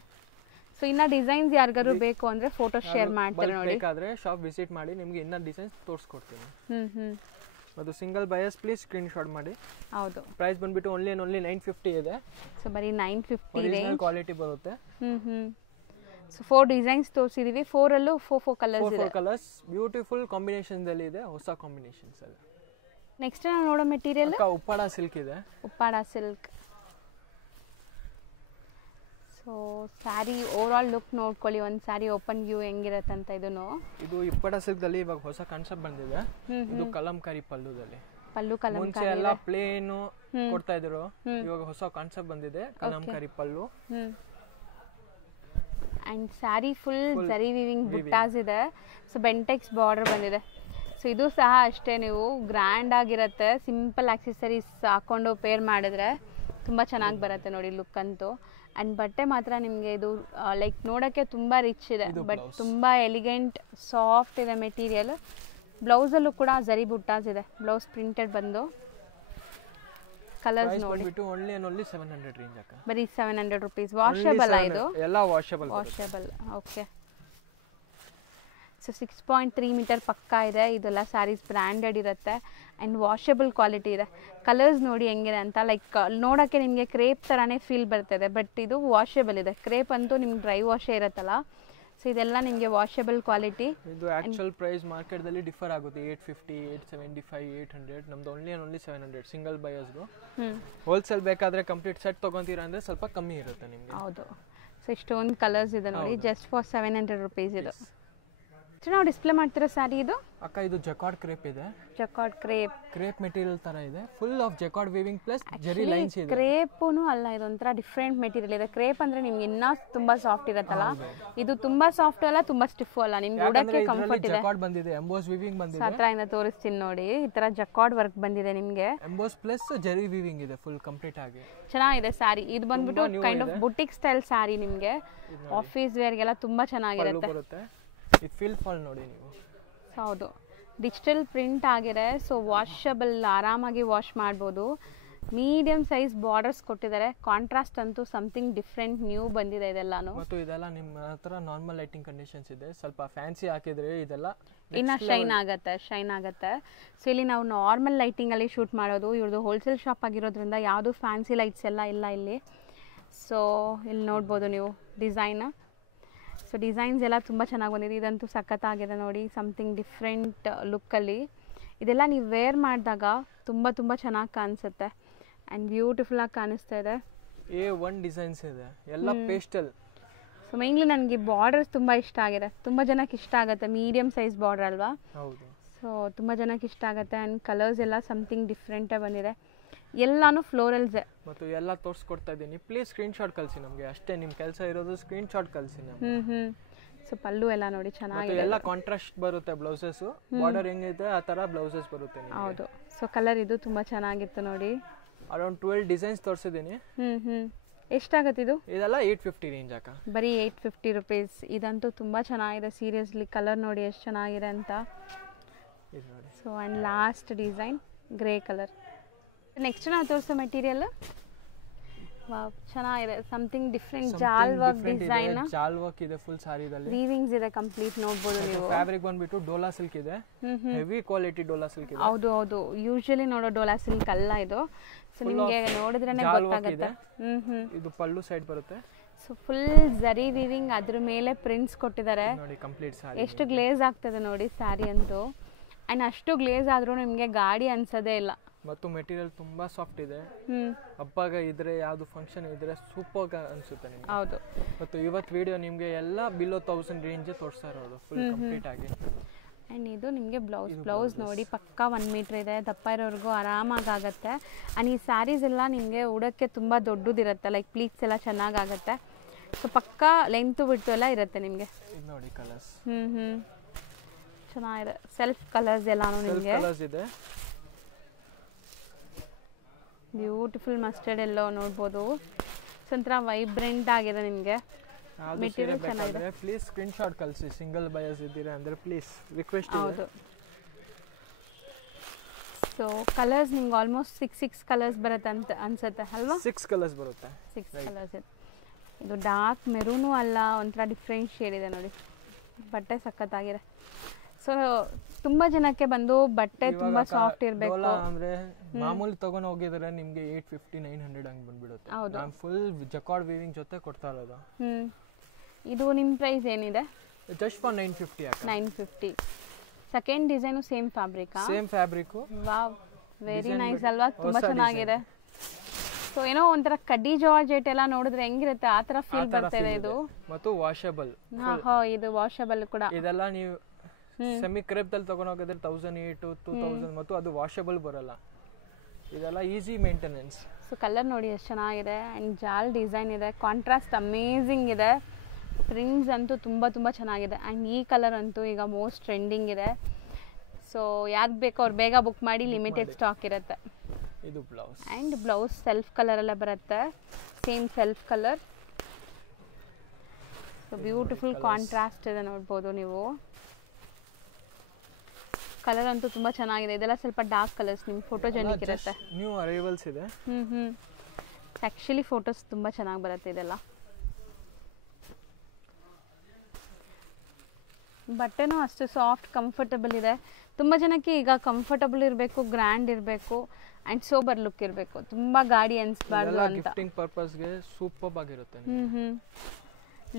ಸೊ ಇನ್ನ ಡಿಸೈನ್ಸ್ ಯಾರಿಗಾರು ಬೇಕು ಅಂದರೆ ಫೋಟೋ ಶೇರ್ ಮಾಡ್ತಾರೆ ನೋಡಿ. ಬೇಕಾದರೆ ಶಾಪ್ ವಿಸಿಟ್ ಮಾಡಿ, ನಿಮಗೆ ಇನ್ನೂ ಡಿಸೈನ್ಸ್ ತೋರಿಸ್ಕೊಡ್ತೀನಿ. ಅದು single buyers please screen shot ಮಾಡಿ. ಹೌದು, ಪ್ರೈಸ್ ಬಂದ್ಬಿಟ್ಟು ಓನ್ಲಿ 950 ಇದೆ. ಸೊ ಬರೀ 950 ಒರಿಜಿನಲ್ ಕ್ವಾಲಿಟಿ ಬರುತ್ತೆ. ಸೊ 4 ಡಿಸೈನ್ಸ್ ತೋರಿಸಿದೀವಿ. 4 ಕಲರ್ಸ್ ಇದೆ. 4 ಕಲರ್ಸ್ ಬ್ಯೂಟಿಫುಲ್ ಕಾಂಬಿನೇಷನ್ಸ್ ಅಲ್ಲಿ ಇದೆ, ಹೊಸ ಕಾಂಬಿನೇಷನ್ಸ್ ಅಲ್ಲಿ. ನೆಕ್ಸ್ಟ್ ನಾವು ನೋಡೋ ಮೆಟೀರಿಯಲ್ ಉಪ್ಪಾಡ ಸಿಲ್ಕ್ ಇದೆ. Uppada silk. So sari over all look ನೋಡ್ಕೊಳ್ಳಿ, ಒಂದು ಸ್ಯಾರಿ ಓಪನ್ ವ್ಯೂ ಹೆಂಗಿರತ್ತೆ ಅಂತ. ಇದು ಉಪ್ಪಾಡ ಸಿಲ್ಕ್ ದಲ್ಲಿ ಇವಾಗ ಹೊಸ ಕಾನ್ಸೆಪ್ಟ್ ಬಂದಿದೆ. ಇದು ಕಲಂಕಾರಿ ಪಲ್ಲುದಲ್ಲಿ. ಪಲ್ಲು ಮುಂಚೆ ಎಲ್ಲ ಪ್ಲೇನ್ ಕೊಡ್ತಾ ಇದ್ರು, ಇವಾಗ ಹೊಸ ಕಾನ್ಸೆಪ್ಟ್ ಬಂದಿದೆ ಕಲಂಕಾರಿ ಪಲ್ಲು. ಅಂಡ್ ಸ್ಯಾರಿ ಫುಲ್ ಜರಿ ವೀವಿಂಗ್ ಬುಟ್ಟಾಸ್ ಇದೆ. ಸೊ ಬೆಂಟೆಕ್ಸ್ ಬಾರ್ಡರ್ ಬಂದಿದೆ. ಸೊ ಇದು ಸಹ ಅಷ್ಟೇ, ನೀವು ಗ್ರ್ಯಾಂಡ್ ಆಗಿರುತ್ತೆ. ಸಿಂಪಲ್ ಆಕ್ಸೆಸರೀಸ್ ಹಾಕೊಂಡು ಪೇರ್ ಮಾಡಿದ್ರೆ ತುಂಬ ಚೆನ್ನಾಗಿ ಬರುತ್ತೆ ನೋಡಿ ಲುಕ್ ಅಂತೂ. ಆ್ಯಂಡ್ ಬಟ್ಟೆ ಮಾತ್ರ ನಿಮಗೆ ಇದು ಲೈಕ್ ನೋಡೋಕ್ಕೆ ತುಂಬ ರಿಚ್ ಇದೆ, ಬಟ್ ತುಂಬ ಎಲಿಗೆಂಟ್ ಸಾಫ್ಟ್ ಇದೆ ಮೆಟೀರಿಯಲ್. ಬ್ಲೌಸಲ್ಲೂ ಕೂಡ ಜರಿ ಬುಟ್ಟಾಸ್ ಇದೆ. ಬ್ಲೌಸ್ ಪ್ರಿಂಟೆಡ್ ಬಂದು ಕಲರ್ಸ್ ನೋಡಿ. ಓನ್ಲಿ 700 ರೇಂಜ್ ಅಕ್ಕ. ಬರೀ 700 ರೂಪೀಸ್. ವಾಷಬಲ್ ಇದು ಎಲ್ಲ ವಾಷಬಲ್. ಓಕೆ. ಸೊ 6.3 ಮೀಟರ್ ಪಕ್ಕ ಇದೆ. ಇದೆಲ್ಲ ಸ್ಯಾರೀಸ್ ಬ್ರ್ಯಾಂಡೆಡ್ ಇರುತ್ತೆ ಆ್ಯಂಡ್ ವಾಷಬಲ್ ಕ್ವಾಲಿಟಿ ಇದೆ. ಕಲರ್ಸ್ ನೋಡಿ ಹೆಂಗಿದೆ ಅಂತ. ಲೈಕ್ ನೋಡೋಕ್ಕೆ ನಿಮಗೆ ಕ್ರೇಪ್ ಥರನೇ ಫೀಲ್ ಬರ್ತದೆ, ಬಟ್ ಇದು ವಾಷಬಲ್ ಇದೆ. ಕ್ರೇಪ್ ಅಂತೂ ನಿಮ್ಗೆ ಡ್ರೈ ವಾಶೇ ಇರುತ್ತಲ್ಲ. ಸೊ ಇದೆಲ್ಲ ನಿಮಗೆ ವಾಷಬಲ್ ಕ್ವಾಲಿಟಿ. ಇದು ಆಕ್ಚುಯಲ್ ಪ್ರೈಸ್ ಮಾರ್ಕೆಟ್ದಲ್ಲಿ ಡಿಫರ್ ಆಗುತ್ತೆ. 850, 875, 800. ನಮ್ದು ಓನ್ಲಿ 700 ಸಿಂಗಲ್ ಬಯರ್ಸ್ದು. ಹೋಲ್ಸೇಲ್ ಬೇಕಾದರೆ ಕಂಪ್ಲೀಟ್ ಸೆಟ್ ತೊಗೊತೀರಾ ಅಂದರೆ ಸ್ವಲ್ಪ ಕಮ್ಮಿ ಇರುತ್ತೆ ನಿಮಗೆ. ಹೌದು. ಸೊ ಇಷ್ಟೊಂದು ಕಲರ್ಸ್ ಇದೆ ನೋಡಿ, ಜಸ್ಟ್ ಫಾರ್ 700 ರೂಪೀಸ್ ಇದು. ನಾವು ಡಿಸ್ಪ್ಲೇ ಮಾಡ್ತಿರೋ ಸ್ಯಾರಿ ಇದು ಅಕ್ಕ, ಇದು ಜಕಾರ್ಡ್ ಕ್ರೇಪ್ ಇದೆ. ಜಕಾರ್ಡ್ ಕ್ರೇಪ್ ಮೆಟೀರಿಯಲ್ ತರ ಇದೆ. Full of jacquard weaving plus ಜರಿ ಲೈನ್ಸ್ ಇದೆ. ಕ್ರೇಪೂನು ಅಲ್ಲ, ಇದೊಂಥರ ಡಿಫ್ರೆಂಟ್ ಮೆಟೀರಿಯಲ್ ಇದೆ. ಕ್ರೇಪ್ ಅಂದ್ರೆ ನಿಮ್ಗೆ ಇನ್ನೂ ತುಂಬಾ ಸಾಫ್ಟ್ ಇರುತ್ತಲ್ಲ, ಇದು ತುಂಬಾ ಸಾಫ್ಟ್ ಅಲ್ಲ, ತುಂಬಾ ಸ್ಟಿಫ್ ಅಲ್ಲ, ನಿಮ್ಗೆ ಉಡಕ್ಕೆ ಕಂಫರ್ಟ್ ಇದೆ. ಜಕಾರ್ಡ್ ಬಂದಿದೆ, ಎಂಬೋಸ್ ವೀವಿಂಗ್ ಬಂದಿದೆ. ಹತ್ರದಿಂದ ತೋರಿಸ್ತೀನಿ ನೋಡಿ, ಈ ತರ ಜಕಾರ್ಡ್ ವರ್ಕ್ ಬಂದಿದೆ ನಿಮ್ಗೆ. ಎಂಬೋಸ್ ಪ್ಲಸ್ ಜರಿ ವೀವಿಂಗ್ ಇದೆ ಫುಲ್ ಕಂಪ್ಲೀಟ್ ಆಗಿ. ಚೆನ್ನಾಗಿದೆ ಸ್ಯಾರಿ. ಇದು ಬಂದ್ಬಿಟ್ಟು kind of boutique style sari. ನಿಮ್ಗೆ ಆಫೀಸ್ ವೇರ್ಗೆಲ್ಲ ತುಂಬಾ ಚೆನ್ನಾಗಿರುತ್ತೆ. ಇದು ಫಿಲ್ ಫಾಲ್ ನೋಡಿ ನೀವು. ಹೌದು, ಡಿಜಿಟಲ್ ಪ್ರಿಂಟ್ ಆಗಿದೆ. ಸೊ ವಾಷಬಲ್, ಆರಾಮಾಗಿ ವಾಶ್ ಮಾಡ್ಬೋದು. ಮೀಡಿಯಂ ಸೈಜ್ ಬಾರ್ಡರ್ಸ್ ಕೊಟ್ಟಿದ್ದಾರೆ. ಕಾಂಟ್ರಾಸ್ಟ್ ಅಂತೂ ಸಮಥಿಂಗ್ ಡಿಫ್ರೆಂಟ್ ನ್ಯೂ ಬಂದಿದೆ ಇದೆಲ್ಲಾನು. ಮತ್ತು ಇದೆಲ್ಲ ನಿಮ್ಮ ಹತ್ರ ನಾರ್ಮಲ್ ಲೈಟಿಂಗ್ ಕಂಡೀಷನ್ಸ್ ಇದೆ. ಸ್ವಲ್ಪ ಫ್ಯಾನ್ಸಿ ಹಾಕಿದ್ರೆ ಇದೆಲ್ಲ ಇನ್ನು ಶೈನ್ ಆಗುತ್ತೆ. ಸೊ ಇಲ್ಲಿ ನಾವು ನಾರ್ಮಲ್ ಲೈಟಿಂಗಲ್ಲಿ ಶೂಟ್ ಮಾಡೋದು. ಇವ್ರದ್ದು ಹೋಲ್ಸೇಲ್ ಶಾಪ್ ಆಗಿರೋದ್ರಿಂದ ಯಾವುದು ಫ್ಯಾನ್ಸಿ ಲೈಟ್ಸ್ ಎಲ್ಲ ಇಲ್ಲ ಇಲ್ಲಿ. ಸೊ ಇಲ್ಲಿ ನೋಡ್ಬೋದು ನೀವು ಡಿಸೈನ್. ಸೊ ಡಿಸೈನ್ಸ್ ಎಲ್ಲ ತುಂಬ ಚೆನ್ನಾಗಿ ಬಂದಿದೆ. ಇದಂತೂ ಸಖತ್ತಾಗಿದೆ ನೋಡಿ, ಸಮಥಿಂಗ್ ಡಿಫ್ರೆಂಟ್ ಲುಕ್ಕಲ್ಲಿ. ಇದೆಲ್ಲ ನೀವು ವೇರ್ ಮಾಡಿದಾಗ ತುಂಬ ಚೆನ್ನಾಗಿ ಕಾಣಿಸುತ್ತೆ ಆ್ಯಂಡ್ ಬ್ಯೂಟಿಫುಲ್ಲಾಗಿ ಕಾಣಿಸ್ತಾ ಇದೆ. A1 ಡಿಸೈನ್ಸ್ ಇದೆ, ಎಲ್ಲ ಪೇಸ್ಟಲ್. ಸೊ ಮೇನ್ಲಿ ನನಗೆ ಬಾರ್ಡರ್ಸ್ ತುಂಬ ಇಷ್ಟ ಆಗಿದೆ. ತುಂಬ ಜನಕ್ಕೆ ಇಷ್ಟ ಆಗುತ್ತೆ, ಮೀಡಿಯಮ್ ಸೈಜ್ ಬಾರ್ಡರ್ ಅಲ್ವಾ. ಹೌದು. ಸೊ ತುಂಬ ಜನಕ್ಕೆ ಇಷ್ಟ ಆಗುತ್ತೆ ಆ್ಯಂಡ್ ಕಲರ್ಸ್ ಎಲ್ಲ ಸಮಥಿಂಗ್ ಡಿಫ್ರೆಂಟೇ ಬಂದಿದೆ. ಎಲ್ಲಾನು ಫ್ಲೋರಲ್ಸೇ. ಮತ್ತು ಎಲ್ಲ ತೋರಿಸ್ಕೊಡ್ತಾ ಇದ್ದೀನಿ. ಪ್ಲೀಸ್ ಸ್ಕ್ರೀನ್ಶಾಟ್ ಕಳಿಸಿ ನಮಗೆ, ಅಷ್ಟೇ ನಿಮ್ಮ ಕೆಲಸ ಇರೋದು. ಸ್ಕ್ರೀನ್ಶಾಟ್ ಕಳಿಸಿ ನಮಗೆ. ಸೊ ಪಲ್ಲು ಎಲ್ಲ ನೋಡಿ ಚೆನ್ನಾಗಿದೆ. ಎಲ್ಲ ಕಾಂಟ್ರಾಸ್ಟ್ ಬರುತ್ತೆ ಬ್ಲೌಸಸ್. ಬಾರ್ಡರ್ ಹೆಂಗಿದೆ ಆ ಥರ ಬ್ಲೌಸಸ್ ಬರುತ್ತೆ. ಹೌದು. ಸೊ ಕಲರ್ ಇದು ತುಂಬ ಚೆನ್ನಾಗಿತ್ತು ನೋಡಿ. ಅರೌಂಡ್ 12 ಡಿಸೈನ್ಸ್ ತೋರಿಸಿದ್ದೀನಿ. ಎಷ್ಟಾಗತ್ತೆ ಇದು? ಇದೆಲ್ಲ 850 ರೇಂಜ್ ಅಕ್ಕ. ಬರೀ 850 ರುಪೀಸ್. ಇದಂತೂ ತುಂಬ ಚೆನ್ನಾಗಿದೆ ಸೀರಿಯಸ್ಲಿ. ಕಲರ್ ನೋಡಿ ಎಷ್ಟು ಚೆನ್ನಾಗಿದೆ ಅಂತ. So and last design grey colour. Next ನಾವು ತೋರಿಸೋ ಮೆಟೀರಿಯಲ್ ವಾವ್ ಚೆನ್ನಾಗಿದೆ, ಸಮಥಿಂಗ್ ಡಿಫ್ರೆಂಟ್ ಜಾಲ್ ವರ್ಕ್ ಡಿಸೈನ್. ಜಾಲ್ ವರ್ಕ್ ಇದೆ ಫುಲ್ ಸಾರಿದಲ್ಲಿ. ವೀವಿಂಗ್ಸ್ ಇದೆ ಕಂಪ್ಲೀಟ್, ನೋಡಬಹುದು ನೀವು. ಫ್ಯಾಬ್ರಿಕ್ ಬಂದ್ಬಿಟ್ಟು ಡೋಲಾ ಸಿಲ್ಕ್ ಇದೆ, ಹೆವಿ ಕ್ವಾಲಿಟಿ ಡೋಲಾ ಸಿಲ್ಕ್ ಇದೆ. ಹೌದು, ಯೂಶುವಲಿ ನೋಡೋ ಡೋಲಾ ಸಿಲ್ಕ್ ಅಲ್ಲ ಇದು. ಸೊ ನಿಮಗೆ ನೋಡಿದ್ರೇನೆ ಗೊತ್ತಾಗುತ್ತೆ. ಇದು ಪಲ್ಲು ಸೈಡ್ ಬರುತ್ತೆ. ಸೊ ಫುಲ್ ಜರಿ ವೀವಿಂಗ್, ಅದ್ರ ಮೇಲೆ ಪ್ರಿಂಟ್ಸ್ ಕೊಟ್ಟಿದ್ದಾರೆ ನೋಡಿ. ಕಂಪ್ಲೀಟ್ ಸಾರಿ ಎಷ್ಟು ಗ್ಲೇಸ್ ಆಗ್ತದೆ ನೋಡಿ ಸ್ಯಾರಿ ಅಂತೂ. ಅಂಡ್ ಅಷ್ಟು ಗ್ಲೇಸ್ ಆದ್ರೂ ನಿಮಗೆ ಗಾಡಿ ಅನ್ಸೋದೇ ಇಲ್ಲ. ಮತ್ತು ಮೆಟೀರಿಯಲ್ ತುಂಬಾ ಸಾಫ್ಟ್ ಇದೆ. ಹಬ್ಬಗ ಇದ್ರೆ ಯಾವ್ದು ಫಂಕ್ಷನ್ ಇದ್ರೆ ಸೂಪರ್ ಅನ್ಸುತ್ತೆ ನಿಮ್ಗೆ. ಹೌದು. ಮತ್ತು ಇವತ್ತು ವಿಡಿಯೋ ನಿಮ್ಗೆ ಎಲ್ಲ ಬಿಲೋ 1000 ರೇಂಜ್ ತೋರಿಸ್ತಾ ಇರೋದು ಫುಲ್ ಕಂಪ್ಲೀಟ್ ಆಗಿ. ಆ್ಯಂಡ್ ಇದು ನಿಮಗೆ ಬ್ಲೌಸ್ ನೋಡಿ ಪಕ್ಕಾ 1 ಮೀಟರ್ ಇದೆ. ದಪ್ಪ ಇರೋರ್ಗೂ ಆರಾಮಾಗಿ ಆಗುತ್ತೆ. ಆ್ಯಂಡ್ ಈ ಸ್ಯಾರೀಸ್ ಎಲ್ಲ ನಿಮಗೆ ಉಡೋಕ್ಕೆ ತುಂಬ ದೊಡ್ಡದಿರುತ್ತೆ, ಲೈಕ್ ಪ್ಲೀಟ್ಸ್ ಎಲ್ಲ ಚೆನ್ನಾಗಾಗುತ್ತೆ. ಸೊ ಪಕ್ಕಾ ಲೆಂತ್ ಬಿಟ್ಟು ಎಲ್ಲ ಇರುತ್ತೆ ನಿಮಗೆ. ಇದು ನೋಡಿ ಕಲರ್ಸ್. ಚೆನ್ನಾಗಿದೆ. ಸೆಲ್ಫ್ ಕಲರ್ಸ್ ಎಲ್ಲಾನು ನಿಮಗೆ ಇದೆ. ಬ್ಯೂಟಿಫುಲ್ ಮಸ್ಟರ್ಡ್ ಎಲ್ಲೋ ನೋಡ್ಬೋದು. ಒಂಥರ ವೈಬ್ರೆಂಟ್ ಆಗಿದೆ ನಿಮಗೆ. ಮೆಟೀರಿಯಲ್ ಚೆನ್ನಾಗಿದೆ. ಪ್ಲೀಸ್ ಸ್ಕ್ರೀನ್ಶಾಟ್ ಕಳಿಸಿ. ಸಿಂಗಲ್ ಬಯರ್ಸ್ ಇದ್ದೀರಾ ಅಂದ್ರೆ ಪ್ಲೀಸ್ ರಿಕ್ವೆಸ್ಟ್. ಹೌದು. ಸೊ ಕಲರ್ಸ್ ನಿಮ್ಗೆ ಆಲ್ಮೋಸ್ಟ್ 6 ಕಲರ್ಸ್ ಬರುತ್ತೆ ಅಂತ ಅನ್ಸುತ್ತೆ ಅಲ್ವಾ? 6 ಕಲರ್ಸ್ ಬರುತ್ತೆ. 6 ಕಲರ್ಸ್ ಇದೆ. ಇದು ಡಾರ್ಕ್ ಮೆರೂನು ಅಲ್ಲ, ಒಂಥರ ಡಿಫ್ರೆಂಟ್ ಶೇಡ್ ಇದೆ ನೋಡಿ. ಬಟ್ಟೆ ಸಖತ್ತಾಗಿದೆ. ಸೊ ತುಂಬಾ ಜನಕ್ಕೆ ಬಂದು ಬಟ್ಟೆ ತುಂಬಾ ಸಾಫ್ಟ್ ಇರಬೇಕು ಅಂದ್ರೆ ಮಾಮೂಲಿ ತಗೊಂಡು ಹೋಗಿದ್ರೆ ನಿಮಗೆ 850-900 ಹಂಗೆ ಬಂದ್ಬಿಡುತ್ತೆ. ನಾನು ಫುಲ್ ಜಕಾರ್ಡ್ ವೀವಿಂಗ್ ಜೊತೆ ಕೊಡ್ತಾ ಇರೋದು. ಇದು ನಿಮ್ಮ ಪ್ರೈಸ್ ಏನಿದೆ? ಜಸ್ಟ್ ಫಾರ್ 950 ಅಕ್ಕ. 950. ಸೆಕೆಂಡ್ ಡಿಸೈನು ಸೇಮ್ ಫ್ಯಾಬ್ರಿಕಾ? Same fabric. Wow, very nice ಅಲ್ವಾ? ತುಂಬಾ ಚೆನ್ನಾಗಿದೆ. ಸೊ ಏನೋ ಒಂಥರ ಕಡ್ಡಿ ಜಾರ್ಜೆಟ್ ಎಲ್ಲ ನೋಡಿದ್ರೆ ಹೆಂಗಿರುತ್ತೆ ಆ ತರ ಫೀಲ್ ಬರ್ತಾ ಇದೆ ಇದು. ಮತ್ತು ವಾಷಬಲ್. ಇದು ವಾಷಬಲ್ ಕೂಡ. ಇದೆಲ್ಲ ನೀವು ಸೆಮಿ ಕ್ರೇಪ್ ದಲ್ಲಿ ತಗೊಂಡು ಹೋಗಿದ್ರೆ 1800 2000 ಮತ್ತು ಅದು ವಾಷಬಲ್ ಬರಲ್ಲ. ಇದೆಲ್ಲ ಈಸಿ ಮೇಂಟೆನೆನ್ಸ್. ಸೊ ಕಲರ್ ನೋಡಿ ಎಷ್ಟು ಚೆನ್ನಾಗಿದೆ. ಆ್ಯಂಡ್ ಜಾಲ್ ಡಿಸೈನ್ ಇದೆ, ಕಾಂಟ್ರಾಸ್ಟ್ ಅಮೇಝಿಂಗ್ ಇದೆ. ಪ್ರಿಂಟ್ಸ್ ಅಂತೂ ತುಂಬ ಚೆನ್ನಾಗಿದೆ. ಆ್ಯಂಡ್ ಈ ಕಲರ್ ಅಂತೂ ಈಗ ಮೋಸ್ಟ್ ಟ್ರೆಂಡಿಂಗ್ ಇದೆ. ಸೊ ಯಾವ್ದು ಬೇಕೋ ಅವ್ರು ಬೇಗ ಬುಕ್ ಮಾಡಿ, ಲಿಮಿಟೆಡ್ ಸ್ಟಾಕ್ ಇರುತ್ತೆ. ಇದು ಬ್ಲೌಸ್. ಆ್ಯಂಡ್ ಬ್ಲೌಸ್ ಸೆಲ್ಫ್ ಕಲರಲ್ಲೇ ಬರುತ್ತೆ, same self colour. So beautiful contrast ಇದೆ ನೋಡ್ಬೋದು ನೀವು. ಕಲರ್ ಅಂತೂ ತುಂಬ ಚೆನ್ನಾಗಿದೆ. ಇದೆಲ್ಲ ಸ್ವಲ್ಪ ಡಾರ್ಕ್ ಕಲರ್ಸ್, ನಿಮ್ಗೆ ಫೋಟೋಜೆನಿಕ್ ಇರುತ್ತೆ. ನ್ಯೂ ಅರೈವಲ್ಸ್ ಇದೆ. ಆ್ಯಕ್ಚುಲಿ ಫೋಟೋಸ್ ತುಂಬ ಚೆನ್ನಾಗಿ ಬರುತ್ತೆ ಇದೆಲ್ಲ. ಬಟ್ಟೆನೂ ಅಷ್ಟು ಸಾಫ್ಟ್ ಕಂಫರ್ಟಬಲ್ ಇದೆ. ತುಂಬ ಜನಕ್ಕೆ ಈಗ ಕಂಫರ್ಟಬಲ್ ಇರಬೇಕು, ಗ್ರ್ಯಾಂಡ್ ಇರಬೇಕು ಆ್ಯಂಡ್ ಸೋಬರ್ ಲುಕ್ ಇರಬೇಕು, ತುಂಬ ಗಾಡಿ ಅನಿಸ್ಬಾರ್ದು ಅಂತ. ಗಿಫ್ಟಿಂಗ್ ಪರ್ಪಸ್ಗೆ ಸೂಪರ್ ಆಗಿರುತ್ತೆ.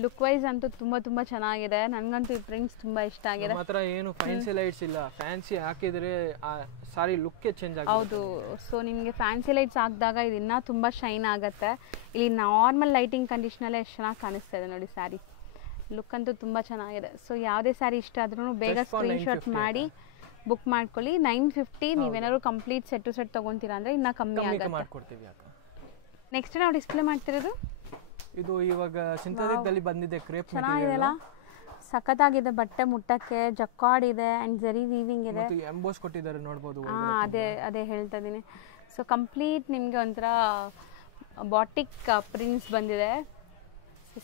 ಲುಕ್ ವೈಸ್ ಅಂತೂ ತುಂಬ ಚೆನ್ನಾಗಿದೆ. ನನಗಂತೂ ಈ ಪ್ರಿಂಟ್ಸ್ ತುಂಬ ಇಷ್ಟ ಆಗಿದೆ. ಮಾತ್ರ ಏನು ಫ್ಯಾನ್ಸಿ ಲೈಟ್ಸ್ ಇಲ್ಲ, ಫ್ಯಾನ್ಸಿ ಹಾಕಿದ್ರೆ ಸಾರಿ ಲುಕ್ಕೇ ಚೇಂಜ್ ಆಗುತ್ತೆ. ಹೌದು. ಸೊ ನಿಮಗೆ ಫ್ಯಾನ್ಸಿ ಲೈಟ್ಸ್ ಹಾಕಿದಾಗ ಇದು ಇನ್ನೂ ತುಂಬ ಶೈನ್ ಆಗುತ್ತೆ. ಇಲ್ಲಿ ನಾರ್ಮಲ್ ಲೈಟಿಂಗ್ ಕಂಡೀಷನಲ್ಲೇ ಎಷ್ಟು ಚೆನ್ನಾಗಿ ಕಾಣಿಸ್ತಾ ಇದೆ ನೋಡಿ ಸ್ಯಾರಿ. ಲುಕ್ ಅಂತೂ ತುಂಬ ಚೆನ್ನಾಗಿದೆ. ಸೊ ಯಾವುದೇ ಸ್ಯಾರಿ ಇಷ್ಟ ಆದ್ರೂ ಬೇಗ ಸ್ಕ್ರೀನ್ಶಾಟ್ ಮಾಡಿ ಬುಕ್ ಮಾಡ್ಕೊಳ್ಳಿ. 950. ನೀವೇನಾದ್ರು ಕಂಪ್ಲೀಟ್ ಸೆಟ್ ಟು ಸೆಟ್ ತೊಗೊತೀರಾ ಅಂದರೆ ಇನ್ನೂ ಕಮ್ಮಿ ಆಗುತ್ತೆ. ನೆಕ್ಸ್ಟ್ ನಾವು ಡಿಸ್ಪ್ಲೇ ಮಾಡ್ತಿರೋದು ಇದು ಇವಾಗ ಸಿಂಥೆಟಿಕ್ ದಲ್ಲಿ ಬಂದಿದೆ ಕ್ರೇಪ್ ಚೆನ್ನಾಗಿದೆಲ್ಲ, ಸಖತ್ತಾಗಿದೆ. ಬಟ್ಟೆ ಮುಟ್ಟಕ್ಕೆ ಜಕಾರ್ಡ್ ಇದೆ ಆ್ಯಂಡ್ ಜರಿ ವೀವಿಂಗ್ ಇದೆ. ಎಂಬೋಸ್ ಕೊಟ್ಟಿದ್ದಾರೆ ನೋಡ್ಬೋದು. ಅದೇ ಹೇಳ್ತಾ ಇದ್ದೀನಿ. ಸೊ ಕಂಪ್ಲೀಟ್ ನಿಮಗೆ ಒಂಥರ ಬಾಟಿಕ್ ಪ್ರಿಂಟ್ಸ್ ಬಂದಿದೆ.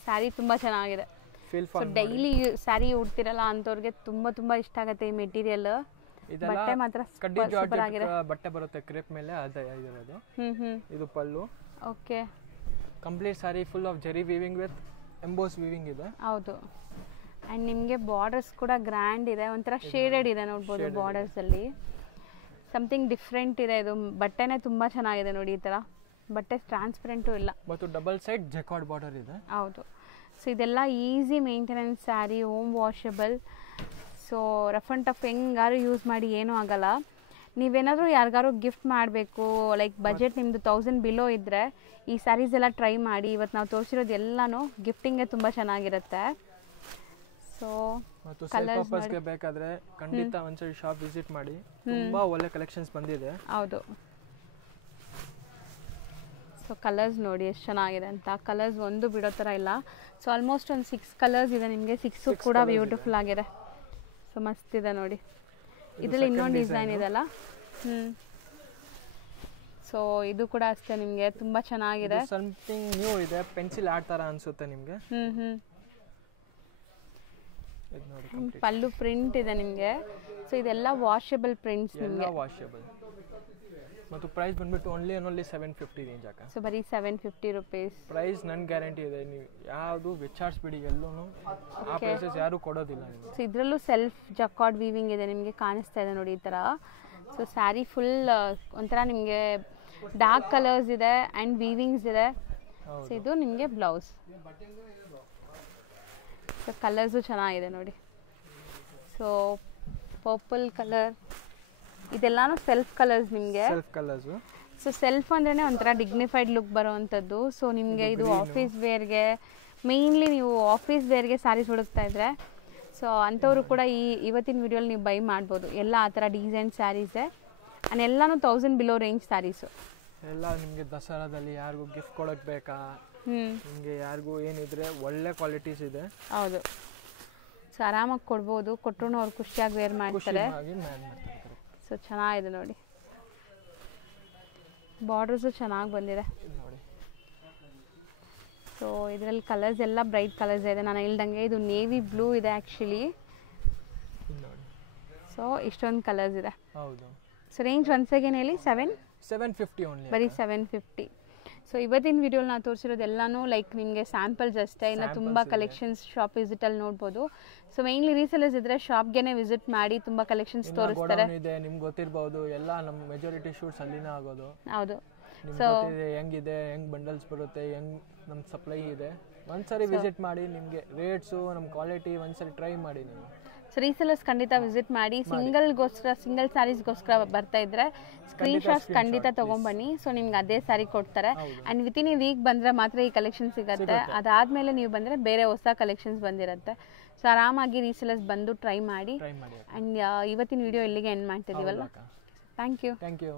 ಸ್ಯಾರಿ ತುಂಬ ಚೆನ್ನಾಗಿದೆ. ಫೀಲ್ ಸೊ ಡೈಲಿ ಸ್ಯಾರಿ ಉಡ್ತಿರಲ್ಲ ಅಂಥವ್ರಿಗೆ ತುಂಬ ಇಷ್ಟ ಆಗುತ್ತೆ ಈ ಮೆಟೀರಿಯಲ್. ಬಟ್ಟೆ ಮಾತ್ರ ಕಡ್ಡಿ ಜಾರ್ಜೆಟ್ ಬಟ್ಟೆ ಬರುತ್ತೆ ಕ್ರೇಪ್ ಮೇಲೆ ಅದೇ ಇರೋದು. ಇದು ಪಲ್ಲು. Okay. Complete sari full of ಜರಿ ವೀವಿಂಗ್ ವಿತ್ ಎಂಬೋಸ್ ವೀವಿಂಗ್ ಇದೆ. ಹೌದು. ಆ್ಯಂಡ್ ನಿಮಗೆ ಬಾರ್ಡರ್ಸ್ ಕೂಡ ಗ್ರ್ಯಾಂಡ್ ಇದೆ, ಒಂಥರ ಶೇಡೆಡ್ ಇದೆ ನೋಡ್ಬೋದು ಬಾರ್ಡರ್ಸಲ್ಲಿ. ಸಮಥಿಂಗ್ ಡಿಫ್ರೆಂಟ್ ಇದೆ. ಇದು ಬಟ್ಟೆನೇ ತುಂಬ ಚೆನ್ನಾಗಿದೆ ನೋಡಿ. ಈ ಥರ ಬಟ್ಟೆ ಟ್ರಾನ್ಸ್ಪರೆಂಟು ಇಲ್ಲ ಮತ್ತು ಡಬಲ್ ಸೈಡ್ ಜಕಾರ್ಡ್ ಬಾರ್ಡರ್ ಇದೆ. ಹೌದು. ಸೊ ಇದೆಲ್ಲ easy maintenance sari, home washable. So rough and tough ಹೆಂಗಾರು ಯೂಸ್ ಮಾಡಿ ಏನೂ ಆಗಲ್ಲ. ನೀವೇನಾದರೂ ಯಾರಿಗಾರು ಗಿಫ್ಟ್ ಮಾಡಬೇಕು, ಲೈಕ್ ಬಜೆಟ್ ನಿಮ್ಮದು 1000 ಬಿಲೋ ಇದ್ದರೆ ಈ ಸ್ಯಾರೀಸ್ ಎಲ್ಲ ಟ್ರೈ ಮಾಡಿ. ಇವತ್ತು ನಾವು ತೋರಿಸಿರೋದು ಎಲ್ಲನೂ ಗಿಫ್ಟಿಂಗ್ಗೆ ತುಂಬ ಚೆನ್ನಾಗಿರುತ್ತೆ. ಸೊ ಮತ್ತು ಸೆಲ್ಫ್ ಪರ್ಪಸ್ಗೆ ಬೇಕಾದರೆ ಖಂಡಿತ ಒಂದ್ಸರಿ ಶಾಪ್ ವಿಸಿಟ್ ಮಾಡಿ, ತುಂಬ ಒಳ್ಳೆ ಕಲೆಕ್ಷನ್ಸ್ ಬಂದಿದೆ. ಹೌದು. ಸೊ ಕಲರ್ಸ್ ನೋಡಿ ಎಷ್ಟು ಚೆನ್ನಾಗಿದೆ ಅಂತ. ಕಲರ್ಸ್ ಒಂದು ಬಿಡೋ ಥರ ಇಲ್ಲ. ಸೊ ಆಲ್ಮೋಸ್ಟ್ ಒಂದು 6 ಕಲರ್ಸ್ ಇದೆ ನಿಮಗೆ. 6 ಕೂಡ ಬ್ಯೂಟಿಫುಲ್ ಆಗಿದೆ. ಸೊ ಮಸ್ತ್ ಇದೆ ನೋಡಿ. ಇದರಲ್ಲಿ ಇನ್ನೊಂದು ಡಿಸೈನ್ ಇದೆಲ್ಲ. ಸೊ ಇದು ಕೂಡ ಅಷ್ಟೇ ನಿಮಗೆ ತುಂಬ ಚೆನ್ನಾಗಿದೆ. ಸಮಥಿಂಗ್ ನ್ಯೂ ಇದೆ, ಪೆನ್ಸಿಲ್ ಆರ್ಟ್ ಥರ ಅನಿಸುತ್ತೆ ನಿಮಗೆ. ಪಲ್ಲು ಪ್ರಿಂಟ್ ಇದೆ ನಿಮಗೆ. ಸೊ ಇದೆಲ್ಲ ವಾಷಬಲ್ ಪ್ರಿಂಟ್ಸ್ ನಿಮಗೆ. ವಾಷಬಲ್. ಮತ್ತು ಪ್ರೈಸ್ ಬಂದ್ಬಿಟ್ಟು ಓನ್ಲಿ 750 ರೇಂಜ್ ಆಗ. ಸೊ ಬರೀ 750 ರುಪೀಸ್. ಪ್ರೈಸ್ ನನ್ನ ಗ್ಯಾರಂಟಿ ಇದೆ. ನೀವು ಯಾವುದು ವಿಚಾರಿಸ್ಬಿಡಿ, ಎಲ್ಲೂ ಆ ಪ್ರೈಸಸ್ ಯಾರು ಕೊಡೋದಿಲ್ಲ ನಿಮಗೆ. ಸೊ ಇದರಲ್ಲೂ ಸೆಲ್ಫ್ ಜಕಾರ್ಡ್ ವೀವಿಂಗ್ ಇದೆ ನಿಮಗೆ, ಕಾಣಿಸ್ತಾ ಇದೆ ನೋಡಿ ಈ ಥರ. ಸೊ ಸ್ಯಾರಿ ಫುಲ್ ಒಂಥರ ನಿಮಗೆ ಡಾರ್ಕ್ ಕಲರ್ಸ್ ಇದೆ ಆ್ಯಂಡ್ ವೀವಿಂಗ್ಸ್ ಇದೆ. ಸೊ ಇದು ನಿಮಗೆ ಬ್ಲೌಸ್. ಸೊ ಕಲರ್ಸು ಚೆನ್ನಾಗಿದೆ ನೋಡಿ. ಸೊ ಪರ್ಪಲ್ ಕಲರ್, ಇದೆಲ್ಲಾನು ಸೆಲ್ಫ್ ಕಲರ್ಸ್ ನಿಮಗೆ. Self colours. ಸೊ ಸೆಲ್ಫ್ ಅಂದ್ರೇ ಒಂಥರ ಡಿಗ್ನಿಫೈಡ್ ಲುಕ್ ಬರೋವಂಥದ್ದು. ಸೊ ನಿಮಗೆ ಇದು ಆಫೀಸ್ ವೇರ್ಗೆ, ಮೇಯ್ನ್ಲಿ ನೀವು ಆಫೀಸ್ ವೇರ್ಗೆ ಸ್ಯಾರೀಸ್ ಹುಡುಕ್ತಾ ಇದ್ರೆ ಸೊ ಅಂಥವರು ಕೂಡ ಇವತ್ತಿನ ವಿಡಿಯೋಲಿ ನೀವು ಬೈ ಮಾಡ್ಬೋದು. ಎಲ್ಲ ಆ ಥರ ಡಿಸೈನ್ ಸ್ಯಾರೀಸೇ ಆ್ಯಂಡ್ ಎಲ್ಲನೂ 1000 ಬಿಲೋ ರೇಂಜ್ ಸ್ಯಾರೀಸು. ಎಲ್ಲ ನಿಮಗೆ ದಸರಾದಲ್ಲಿ ಯಾರಿಗೂ ಗಿಫ್ಟ್ ಕೊಡೋಕ್ಕೆ ಬೇಕಾ, ನಿಮಗೆ ಯಾರಿಗೂ ಏನಿದ್ರೆ ಒಳ್ಳೆ ಕ್ವಾಲಿಟೀಸ್ ಇದೆ. ಹೌದು. ಸೊ ಆರಾಮಾಗಿ ಕೊಡ್ಬೋದು, ಕೊಟ್ಟರು ಅವ್ರು ಖುಷಿಯಾಗಿ ವೇರ್ ಮಾಡ್ತಾರೆ. ಸೊ ಚೆನ್ನಾಗಿದೆ ನೋಡಿ. ಬಾರ್ಡರ್ಸು ಚೆನ್ನಾಗಿ ಬಂದಿದೆ ನೋಡಿ. ಸೊ ಇದರಲ್ಲಿ ಕಲರ್ಸ್ ಎಲ್ಲ ಬ್ರೈಟ್ ಕಲರ್ಸ್ ಇದೆ. ನಾನು ಹೇಳ್ದಂಗೆ ಇದು ನೇವಿ ಬ್ಲೂ ಇದೆ ಆ್ಯಕ್ಚುಲಿ. ಸೊ ಇಷ್ಟೊಂದು ಕಲರ್ಸ್ ಇದೆ. ಹೌದು. ಸೊ ರೇಂಜ್ ಒನ್ಸ್ ಅಗೇನ್ ಹೇಳಿ. 750 ಓನ್ಲಿ. ಬರೀ 750. ಸೊ ಇವತ್ತಿನ ವಿಡಿಯೋಲಿ ನಾನು ತೋರಿಸಿರೋದು ಎಲ್ಲನೂ ಲೈಕ್ ನಿಮಗೆ ಸ್ಯಾಂಪಲ್ಸ್ ಅಷ್ಟೇ. ಇನ್ನು ತುಂಬ ಕಲೆಕ್ಷನ್ಸ್ ಶಾಪ್ ವಿಸಿಟಲ್ಲಿ ನೋಡ್ಬೋದು. ಸೊ ಮೇನ್ಲಿ ರೀಸೆಲರ್ಸ್ ಇದ್ರೆ ಶಾಪ್ಗೆ ವಿಸಿಟ್ ಮಾಡಿ ತುಂಬ ಕಲೆಕ್ಷನ್ಸ್ ತೋರಿಸ್ತಾರೆ. ನಿಮ್ಗೆ ಗೊತ್ತಿರಬಹುದು, ಎಲ್ಲ ನಮ್ಮ ಮೆಜಾರಿಟಿ ಶೂಟ್ಸ್ ಅಲ್ಲಿನೇ ಆಗೋದು. ಹೌದು. ಸೊ ಹೆಂಗಿದೆ, ಹೆಂಗ್ ಬಂಡಲ್ಸ್ ಬರುತ್ತೆ, ಹೆಂಗ್ ನಮ್ಮ ಸಪ್ಲೈ ಇದೆ, ಒಂದ್ಸರಿ ವಿಸಿಟ್ ಮಾಡಿ. ನಿಮಗೆ ರೇಟ್ಸು, ನಮ್ಮ ಕ್ವಾಲಿಟಿ ಒಂದ್ಸರಿ ಟ್ರೈ ಮಾಡಿ ನೀವು. ಸೊ ರೀಸೆಲರ್ಸ್ ಖಂಡಿತ ವಿಸಿಟ್ ಮಾಡಿ. ಸಿಂಗಲ್ ಸ್ಯಾರೀಸ್ಗೋಸ್ಕರ ಬರ್ತಾ ಇದ್ರೆ ಸ್ಕ್ರೀನ್ ಶಾಟ್ಸ್ ಖಂಡಿತ ತೊಗೊಂಬನ್ನಿ. ಸೊ ನಿಮ್ಗೆ ಅದೇ ಸ್ಯಾರಿ ಕೊಡ್ತಾರೆ. ಆ್ಯಂಡ್ ವಿತಿನ್ ವೀಕ್ ಬಂದರೆ ಮಾತ್ರ ಈ ಕಲೆಕ್ಷನ್ ಸಿಗುತ್ತೆ. ಅದಾದಮೇಲೆ ನೀವು ಬಂದರೆ ಬೇರೆ ಹೊಸ ಕಲೆಕ್ಷನ್ಸ್ ಬಂದಿರುತ್ತೆ. ಸೊ ಆರಾಮಾಗಿ ರೀಸೆಲರ್ಸ್ ಬಂದು ಟ್ರೈ ಮಾಡಿ. ಆ್ಯಂಡ್ ಇವತ್ತಿನ ವಿಡಿಯೋ ಇಲ್ಲಿಗೆ ಎಂಡ್ ಮಾಡ್ತಿದ್ದೀವಲ್ಲ. Thank you.